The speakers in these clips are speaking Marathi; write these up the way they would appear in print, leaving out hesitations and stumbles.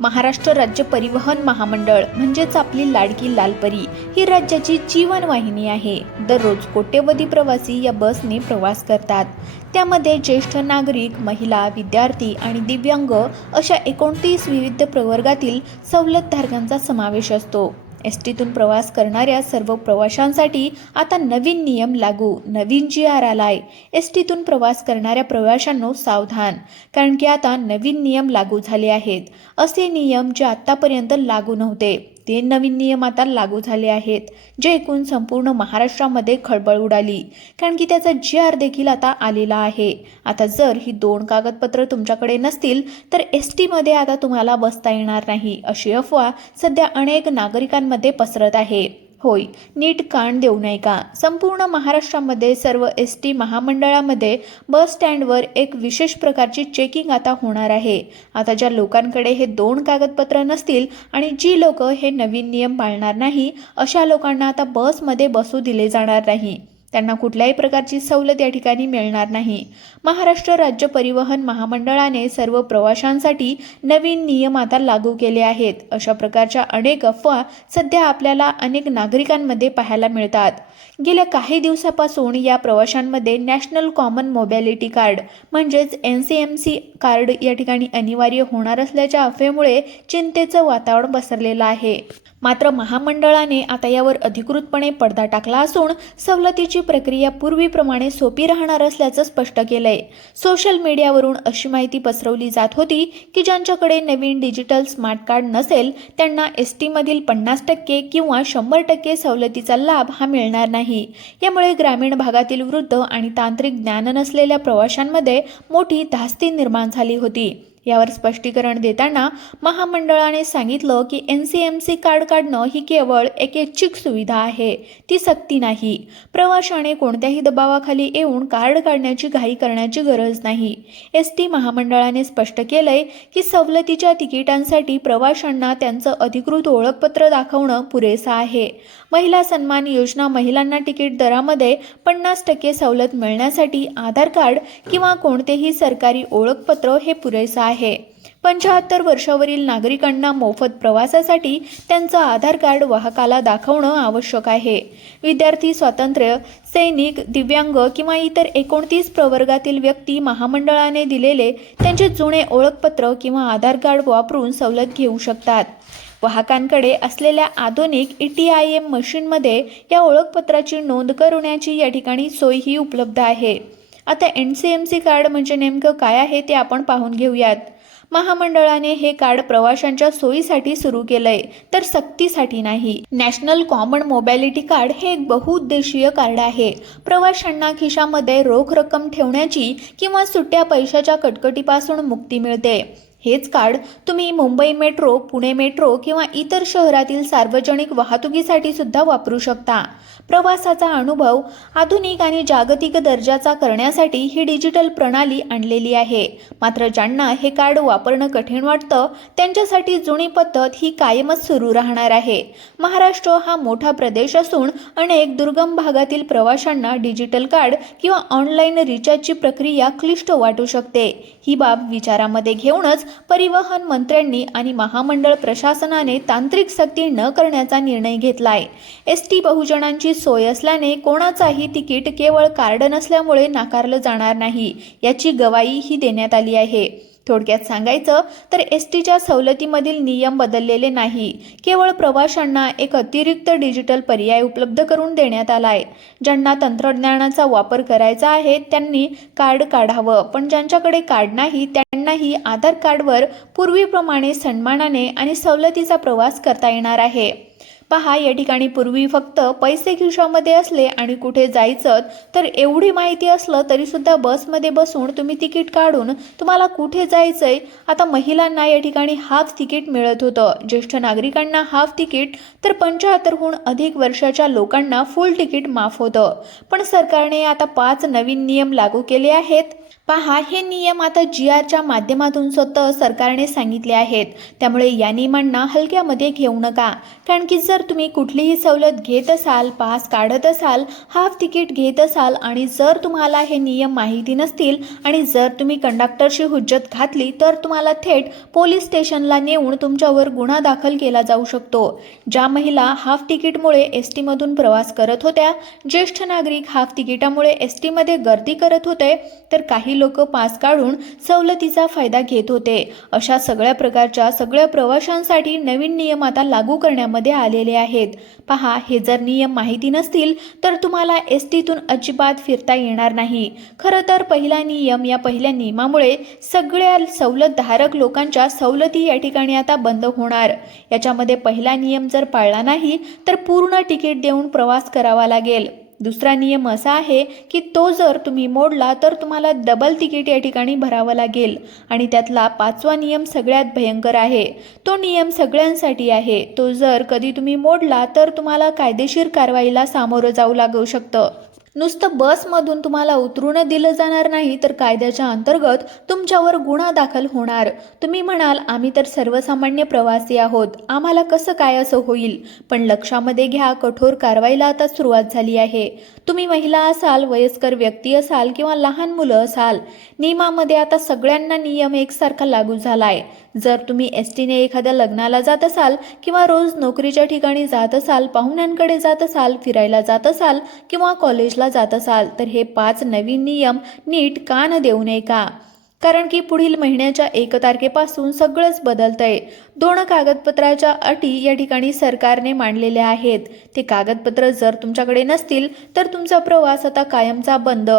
महाराष्ट्र राज्य परिवहन महामंडळ म्हणजेच आपली लाडकी लालपरी ही राज्याची जीवनवाहिनी आहे। दररोज कोट्यवधी प्रवासी या बसने प्रवास करतात। त्यामध्ये ज्येष्ठ नागरिक, महिला, विद्यार्थी आणि दिव्यांग अशा 29 विविध प्रवर्गातील सवलतधारकांचा समावेश असतो। एसटीतून प्रवास करणाऱ्या सर्व प्रवाशांसाठी आता नवीन नियम लागू, नवीन GR आलाय। एसटीतून प्रवास करणाऱ्या प्रवाशांनो सावधान, कारण की आता नवीन नियम लागू झाले आहेत। असे नियम जे आतापर्यंत लागू नव्हते ते नवीन नियम आता लागू झाले आहेत, जे ऐकून संपूर्ण महाराष्ट्रामध्ये खळबळ उडाली, कारण की त्याचा GR देखील आता आलेला आहे। आता जर ही 2 कागदपत्र तुमच्याकडे नसतील तर एसटी मध्ये आता तुम्हाला बसता येणार नाही, अशी अफवा सध्या अनेक नागरिकांमध्ये पसरत आहे। होय, नीट कान देऊ नये का? संपूर्ण महाराष्ट्रामध्ये सर्व एसटी महामंडळामध्ये बस स्टँडवर एक विशेष प्रकारची चेकिंग आता होणार आहे। आता ज्या लोकांकडे हे 2 कागदपत्र नसतील आणि जी लोक हे नवीन नियम पाळणार नाही, अशा लोकांना आता बसमध्ये बसू दिले जाणार नाही। त्यांना कुठल्याही प्रकारची सवलत या ठिकाणी मिळणार नाही। महाराष्ट्र राज्य परिवहन महामंडळाने सर्व प्रवाशांसाठी नवीन नियम आता लागू केले आहेत। अशा प्रकारच्या अनेक अफवा सध्या आपल्याला अनेक नागरिकांमध्ये पाहायला मिळतात। गेल्या काही दिवसापासून या प्रवाशांमध्ये नॅशनल कॉमन मोबॅलिटी कार्ड म्हणजेच NCMC कार्ड या ठिकाणी अनिवार्य होणार असल्याच्या अफवेमुळे चिंतेचं वातावरण पसरलेलं आहे। मात्र महामंडळाने आता यावर अधिकृतपणे पडदा टाकला असून सवलतीची प्रक्रिया पूर्वीप्रमाणे सोपी राहणार असल्याचं स्पष्ट केलंय। सोशल मीडियावरून अशी माहिती पसरवली जात होती की ज्यांच्याकडे नवीन डिजिटल स्मार्ट कार्ड नसेल त्यांना एसटी मधील 50% किंवा 100% सवलतीचा लाभ हा मिळणार नाही। यामुळे ग्रामीण भागातील वृद्ध आणि तांत्रिक ज्ञान नसलेल्या प्रवाशांमध्ये मोठी धास्ती निर्माण झाली होती। यावर स्पष्टीकरण देताना महामंडळाने सांगितलं की NCMC कार्ड काढणं ही केवळ एक ऐच्छिक सुविधा आहे, ती सक्ती नाही। प्रवाशाने कोणत्याही दबावाखाली येऊन कार्ड काढण्याची घाई करण्याची गरज नाही। एसटी महामंडळाने स्पष्ट केलंय की सवलतीच्या तिकिटांसाठी प्रवाशांना त्यांचं अधिकृत ओळखपत्र दाखवणं पुरेसं आहे। महिला सन्मान योजना महिलांना तिकीट दरामध्ये 50% सवलत मिळण्यासाठी आधार कार्ड किंवा कोणतेही सरकारी ओळखपत्र हे पुरेसं आहे। 75 वर्षावरील नागरिकांना मोफत प्रवासासाठी त्यांचं आधार कार्ड वाहकाला दाखवणं आवश्यक आहे। विद्यार्थी, स्वातंत्र्य सैनिक, दिव्यांग किंवा इतर 29 प्रवर्गातील व्यक्ती महामंडळाने दिलेले त्यांचे जुने ओळखपत्र किंवा आधार कार्ड वापरून सवलत घेऊ शकतात। वाहकांकडे असलेल्या आधुनिक ETIM मशीनमध्ये या ओळखपत्राची नोंद करण्याची या ठिकाणी सोय ही उपलब्ध आहे। आता NCMC कार्ड म्हणजे नेमकं काय आहे ते आपण पाहून घेऊयात। महामंडळाने हे कार्ड प्रवाशांच्या सोयीसाठी सुरू केलंय, तर सक्तीसाठी नाही। नॅशनल कॉमन मोबॅलिटी कार्ड हे एक बहुउद्देशीय कार्ड आहे। प्रवाशांना खिशामध्ये रोख रक्कम ठेवण्याची किंवा सुट्ट्या पैशाच्या कटकटीपासून मुक्ती मिळते। हेच कार्ड तुम्ही मुंबई मेट्रो, पुणे मेट्रो किंवा इतर शहरातील सार्वजनिक वाहतुकीसाठी सुद्धा वापरू शकता। प्रवासाचा अनुभव आधुनिक आणि जागतिक दर्जाचा करण्यासाठी ही डिजिटल प्रणाली आणलेली आहे। मात्र ज्यांना हे कार्ड वापरणं कठीण वाटतं त्यांच्यासाठी जुनी पद्धत ही कायमच सुरू राहणार आहे। महाराष्ट्र हा मोठा प्रदेश असून अनेक दुर्गम भागातील प्रवाशांना डिजिटल कार्ड किंवा ऑनलाईन रिचार्जची प्रक्रिया क्लिष्ट वाटू शकते। ही बाब विचारामध्ये घेऊनच परिवहन मंत्र्यांनी आणि महामंडळ प्रशासनाने तांत्रिक सक्ती न करण्याचा निर्णय घेतलाय। एसटी बहुजनांची सोय असल्याने कोणाचाही तिकीट केवळ कार्ड नसल्यामुळे नाकारलं जाणार नाही, याची गवाही ही देण्यात आली आहे। थोडक्यात सांगायचं तर एसटीच्या सवलतीमधील नियम बदललेले नाही, केवळ प्रवाशांना एक अतिरिक्त डिजिटल पर्याय उपलब्ध करून देण्यात आलाय। ज्यांना तंत्रज्ञानाचा वापर करायचा आहे त्यांनी कार्ड काढावं, पण ज्यांच्याकडे कार्ड नाही त्यांनाही आधार कार्डवर पूर्वीप्रमाणे सन्मानाने आणि सवलतीचा प्रवास करता येणार आहे। पहा, या ठिकाणी पूर्वी फक्त पैसे खिशामध्ये असले आणि कुठे जायचं तर एवढी माहिती असलं तरी सुद्धा बसमध्ये बसून तुम्ही तिकीट काढून तुम्हाला कुठे जायचंय, आता महिलांना या ठिकाणी हाफ तिकीट मिळत होतं, ज्येष्ठ नागरिकांना हाफ तिकीट तर 75हून अधिक वर्षाच्या लोकांना फुल तिकीट माफ होतं। पण सरकारने आता 5 नवीन नियम लागू केले आहेत। पहा, हे नियम आता GRच्या माध्यमातून स्वतः सरकारने सांगितले आहेत. त्यामुळे या नियमांना हलक्यामध्ये घेऊ नका. कारण की जर तुम्ही कुठलीही सवलत घेत असाल, पास काढत असाल, हाफ तिकीट घेत असाल आणि जर तुम्हाला हे नियम माहिती नसतील आणि जर तुम्ही कंडक्टरशी हुज्जत घातली तर तुम्हाला थेट पोलीस स्टेशनला नेऊन तुमच्यावर गुन्हा दाखल केला जाऊ शकतो. ज्या महिला हाफ तिकीटमुळे ST मधून प्रवास करत होत्या, ज्येष्ठ नागरिक हाफ तिकिटामुळे ST मध्ये गर्दी करत होते, तर काही लोक पास काढून सवलतीचा फायदा घेत होते. अशा सगळ्या प्रकारच्या सगळ्या प्रवाशांसाठी नवीन नियम आता लागू करण्यामध्ये आलेले आहेत. पहा, हे जर नियम माहिती नसतील तर तुम्हाला STतून अजिबात फिरता येणार नाही. खरं तर पहिला नियम, या पहिल्या नियमामुळे सगळ्या सवलतधारक लोकांच्या सवलती या ठिकाणी आता बंद होणार. याच्यामध्ये पहिला नियम जर पाळला नाही तर पूर्ण तिकीट देऊन प्रवास करावा लागेल. दुसरा नियम असा आहे की तो जर तुम्ही मोडला तर तुम्हाला डबल तिकीट या ठिकाणी भरावं लागेल. आणि त्यातला 5वा नियम सगळ्यात भयंकर आहे. तो नियम सगळ्यांसाठी आहे. तो जर कधी तुम्ही मोडला तर तुम्हाला कायदेशीर कारवाईला सामोरं जाऊ लागू शकतं. नुसतं बसमधून तुम्हाला उतरून दिलं जाणार नाही तर कायद्याच्या अंतर्गत तुमच्यावर गुन्हा दाखल होणार. तुम्ही म्हणाल, आम्ही तर सर्वसामान्य प्रवासी आहोत, आम्हाला कसं काय असं होईल? पण लक्षामध्ये घ्या, कठोर कारवाईला आता सुरुवात झाली आहे. तुम्ही महिला असाल, वयस्कर व्यक्ती असाल किंवा लहान मुलं असाल, नियमामध्ये आता सगळ्यांना नियम एकसारखा लागू झाला आहे. जर तुम्ही STने एखाद्या लग्नाला जात असाल किंवा रोज नोकरीच्या ठिकाणी जात असाल, पाहुण्यांकडे जात असाल, फिरायला जात असाल किंवा कॉलेजला जात असाल तर हे 5 नवीन नियम नीट कान देऊ नये का? कारण की पुढील महिन्याच्या 1 तारखेपासून सगळंच बदलतंय. 2 कागदपत्राच्या अटी या ठिकाणी सरकारने मांडलेल्या आहेत. ते कागदपत्र जर तुमच्याकडे नसतील तर तुमचा प्रवास आता कायमचा बंद.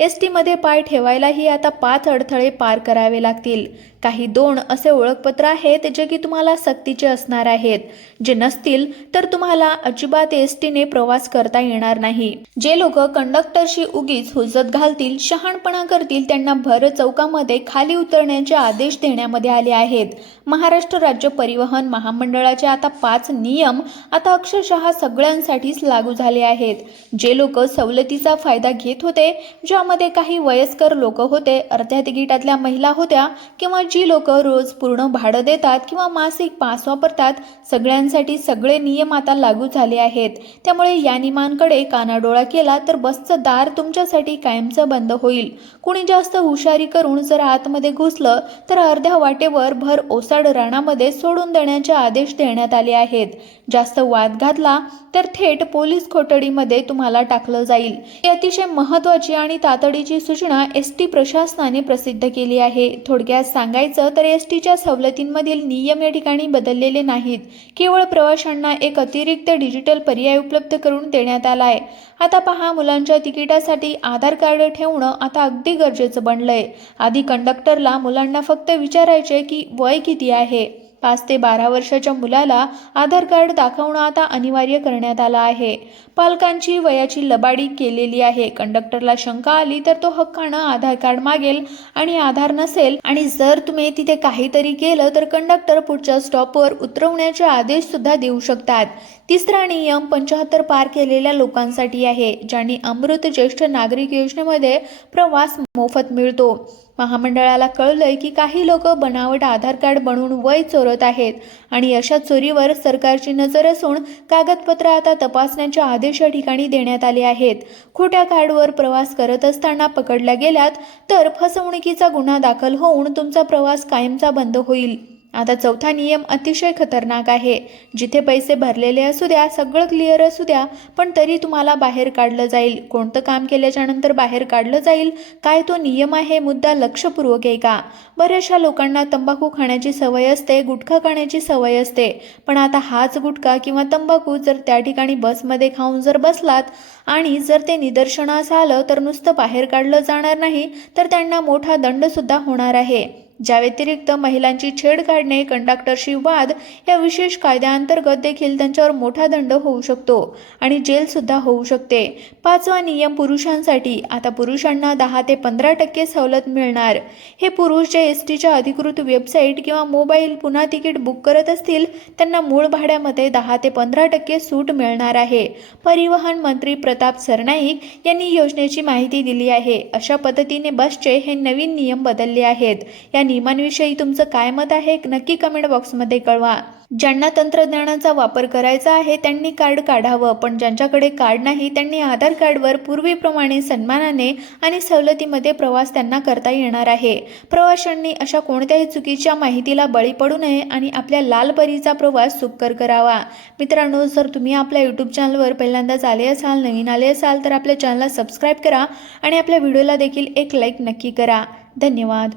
STमध्ये पाय ठेवायलाही आता 5 अडथळे पार करावे लागतील. काही 2 असे ओळखपत्र आहेत जे की तुम्हाला सक्तीचे असणार आहेत. जे नसतील तर तुम्हाला अजिबात STने प्रवास करता येणार नाही. जे लोक कंडक्टरशी उगीच हुज्जत घालतील, शहाणपणा करतील, त्यांना भर चौकामध्ये खाली उतरण्याचे आदेश देण्यामध्ये आले आहेत. महाराष्ट्र राज्य परिवहन महामंडळाचे आता 5 नियम आता अक्षरशः सगळ्यांसाठीच लागू झाले आहेत. जे लोक सवलतीचा फायदा घेत होते, ज्यामध्ये काही वयस्कर लोक होते, अर्ध्या तिकिटातल्या महिला होत्या किंवा जी लोक रोज पूर्ण भाडं देतात किंवा मासिक पास वापरतात, सगळ्यांसाठी सगळे नियम आता लागू झाले आहेत. त्यामुळे या नियमांकडे कानाडोळा केला तर बसचं दार तुमच्यासाठी कायमचं बंद होईल. कुणी जास्त हुशारी करून जर आतमध्ये घुसलं तर अर्ध्या वाटेवर भर ओसाड रानामध्ये सोडून देण्याचे आदेश देण्यात आले आहेत. जास्त वाद घातला तर थेट पोलीस कोठडीमध्ये तुम्हाला टाकलं जाईल. ही अतिशय महत्त्वाची आणि तातडीची सूचना ST प्रशासनाने प्रसिद्ध केली आहे. थोडक्यात सांगायचं तर STच्या सवलतींमधील नियम या ठिकाणी बदललेले नाहीत. केवळ प्रवाशांना एक अतिरिक्त डिजिटल पर्याय उपलब्ध करून देण्यात आला आहे. आता पहा, मुलांच्या तिकिटासाठी आधार कार्ड ठेवणं आता अगदी गरजेचं बनलंय. आधी कंडक्टरला मुलांना फक्त विचारायचे की वय किती आहे. 5 ते 12 वर्षाच्या मुलाला आधार कार्ड दाखवणं आता अनिवार्य करण्यात आलं आहे. पालकांची वयाची लबाडी केलेली आहे. कंडक्टरला शंका आली तर तो हक्कानं आधार कार्ड मागेल आणि आधार नसेल आणि जर तुम्ही तिथे काहीतरी केलं तर कंडक्टर पुढच्या स्टॉपवर उतरवण्याचे आदेश सुद्धा देऊ शकतात. तिसरा नियम 75 पार केलेल्या लोकांसाठी आहे, ज्यांनी अमृत ज्येष्ठ नागरिक योजनेमध्ये प्रवास मोफत मिळतो. महामंडळाला कळलंय की काही लोक बनावट आधार कार्ड बनवून वय चोरत आहेत आणि अशा चोरीवर सरकारची नजर असून कागदपत्र आता तपासण्याचे आदेश या ठिकाणी देण्यात आले आहेत. खोट्या कार्डवर प्रवास करत असताना पकडल्या गेल्यात तर फसवणुकीचा गुन्हा दाखल होऊन तुमचा प्रवास कायमचा बंद होईल. आता चौथा नियम अतिशय खतरनाक आहे. जिथे पैसे भरलेले असू द्या, सगळं क्लिअर असू द्या, पण तरी तुम्हाला बाहेर काढलं जाईल. कोणतं काम केल्याच्या नंतर बाहेर काढलं जाईल, काय तो नियम आहे? मुद्दा लक्षपूर्वक आहे का? बऱ्याचशा लोकांना तंबाखू खाण्याची सवय असते, गुटखा खाण्याची सवय असते, पण आता हाच गुटखा किंवा तंबाखू जर त्या ठिकाणी बसमध्ये खाऊन जर बसलात आणि जर ते निदर्शनास आलं तर नुसतं बाहेर काढलं जाणार नाही तर त्यांना मोठा दंड सुद्धा होणार आहे. ज्या व्यतिरिक्त महिलांची छेड काढणे, कंडक्टरशी वाद या विशेष कायद्याअंतर्गत देखील त्यांच्यावर मोठा दंड होऊ शकतो आणि जेल सुद्धा होऊ शकते. 5वा नियम पुरुषांसाठी. आता पुरुषांना 10 ते 15% सवलत मिळणार. हे पुरुष जे एसटीच्या अधिकृत वेबसाईट किंवा मोबाईल पुन्हा तिकीट बुक करत असतील त्यांना मूळ भाड्यामध्ये 10 ते 15% सूट मिळणार आहे. परिवहन मंत्री प्रताप सरनाईक यांनी योजनेची माहिती दिली आहे. अशा पद्धतीने बसचे हे नवीन नियम बदलले आहेत. या नियमांविषयी तुमचं काय मत आहे नक्की कमेंट बॉक्समध्ये कळवा. ज्यांना तंत्रज्ञानाचा वापर करायचा आहे त्यांनी कार्ड काढावं, पण ज्यांच्याकडे कार्ड नाही त्यांनी आधार कार्डवर पूर्वीप्रमाणे सन्मानाने आणि सवलतीमध्ये प्रवास त्यांना करता येणार आहे. प्रवाशांनी अशा कोणत्याही चुकीच्या माहितीला बळी पडू नये आणि आपल्या लालपरीचा प्रवास सुखकर करावा. मित्रांनो, जर तुम्ही आपल्या यूट्यूब चॅनलवर पहिल्यांदाच आले असाल, नवीन आले असाल तर आपल्या चॅनलला सबस्क्राईब करा आणि आपल्या व्हिडिओला देखील एक लाईक नक्की करा. धन्यवाद.